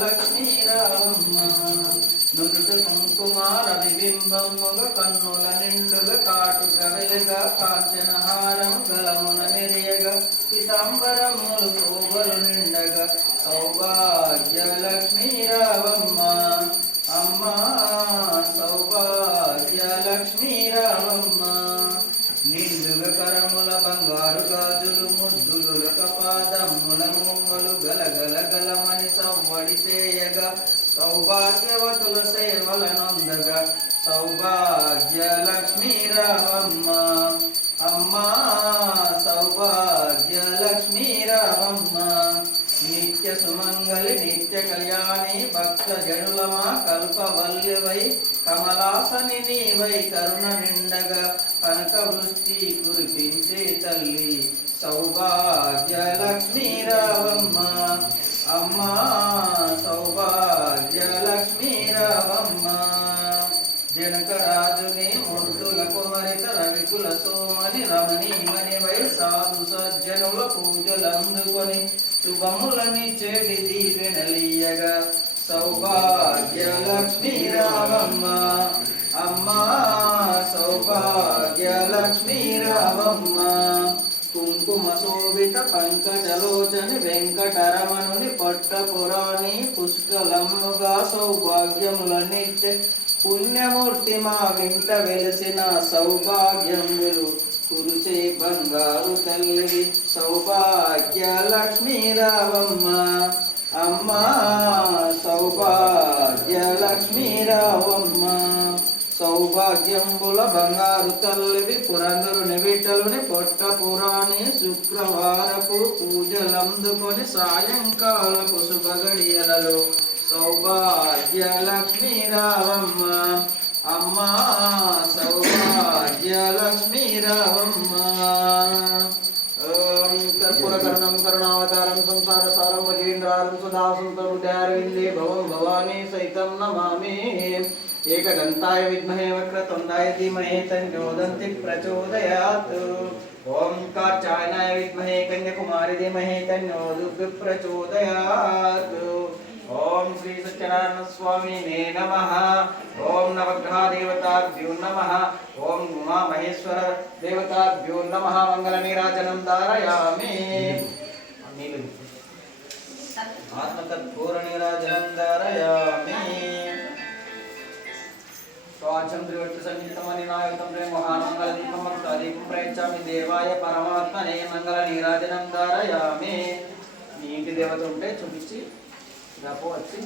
లక్ష్మీ రావమ్మ నుదుట కుంకుమార విబింబముగ కన్నుల నిండుగ కాటుక వెలుగ కాంచనహారం గలమున మెరియగ పీతాంబరములు శోభలు నిండగ సౌభాగ్య లక్ష్మీ రావమ్మ అమ్మా సౌభాగ్య లక్ష్మీ రావమ్మ నిండుగ కరముల బంగారు గాజులు ముద్దులు పాదముల ముమ్మలు గలగల గలమని సవ్వడి చేయగా సౌభాగ్యవతుల సేవల నొందగా సౌభాగ్య లక్ష్మీ రావమ్మ అమ్మా సౌభాగ్య లక్ష్మీ రావమ్మ నిత్య సుమంగళి నిత్య కళ్యాణి భక్త జనులమా కల్పవల్లివై కమలాసని నీవై కరుణ నిండగా కనక వృష్టి కురిపించే తల్లి సౌభాగ్య లక్ష్మీ రావమ్మ అమ్మా సౌభాగ్య లక్ష్మీ రావమ్మ జనకరాజుని ముద్దుల కుమరిత రవికుల సోమని రమణీమణి వై సాధు సజ్జనుల పూజలందుకొని శుభములని చెడి దీవెనలీయగా సౌభాగ్య లక్ష్మీ రావమ్మ అమ్మా సౌభాగ్య లక్ష్మీ రావమ్మ కుంకుమ శోభిత పంకజలోచని వెంకటరమణుని పట్టపురాణి పుష్కలమ్ముగా సౌభాగ్యములనిచ్చే పుణ్యమూర్తి మా వింట వెలసిన సౌభాగ్యములు కురుచే బంగారు తల్లివి సౌభాగ్య లక్ష్మీ రావమ్మ అమ్మా సౌభాగ్య లక్ష్మీ రావమ్మ సౌభాగ్యంబుల బంగారు తల్లివి పురందరుని విఠలుని పొట్ట పురాణి శుక్రవారపు పూజలందుకొని సాయంకాలపు శుభగడియలలో సౌభాగ్య లక్ష్మీ రావమ్మ అమ్మా సౌభాగ్య లక్ష్మీ రావమ్మ కర్పూరకరణం కరుణావతారం సంసారసారం వజీంద్రారం సుధాసుంతరుద్యారవిందే భవం భవానీ సైతం నమామి ఏకదంతాయ విద్మహే వక్రతుండాయ ధీమహి తన్నోదంతి ప్రచోదయాత్ ఓం కాచాయనాయ విద్మహే కన్యాకుమారి ధీమహి తన్నో దుర్గ ప్రచోదయాత్ ఓం శ్రీ సత్యనారాయణ స్వామినే నమః ఓం నవగ్రహ దేవతాభ్యో నమః ఓం ఉమా మహేశ్వర దేవతాభ్యో నమః మంగళ నీరాజనం ధారయామి ఆత్మకర్పూర నీరాజనం ధారయామి స్వాచం త్రివర్తి సంగీతమని నాయకం ప్రేమ మహామంగళ దీపం దీపం ప్రయచ్చామి దేవాయ పరమాత్మనే మంగళ నీరాజనం ధారయామి మీ ఇంటి దేవత ఉంటే చూపించి వచ్చి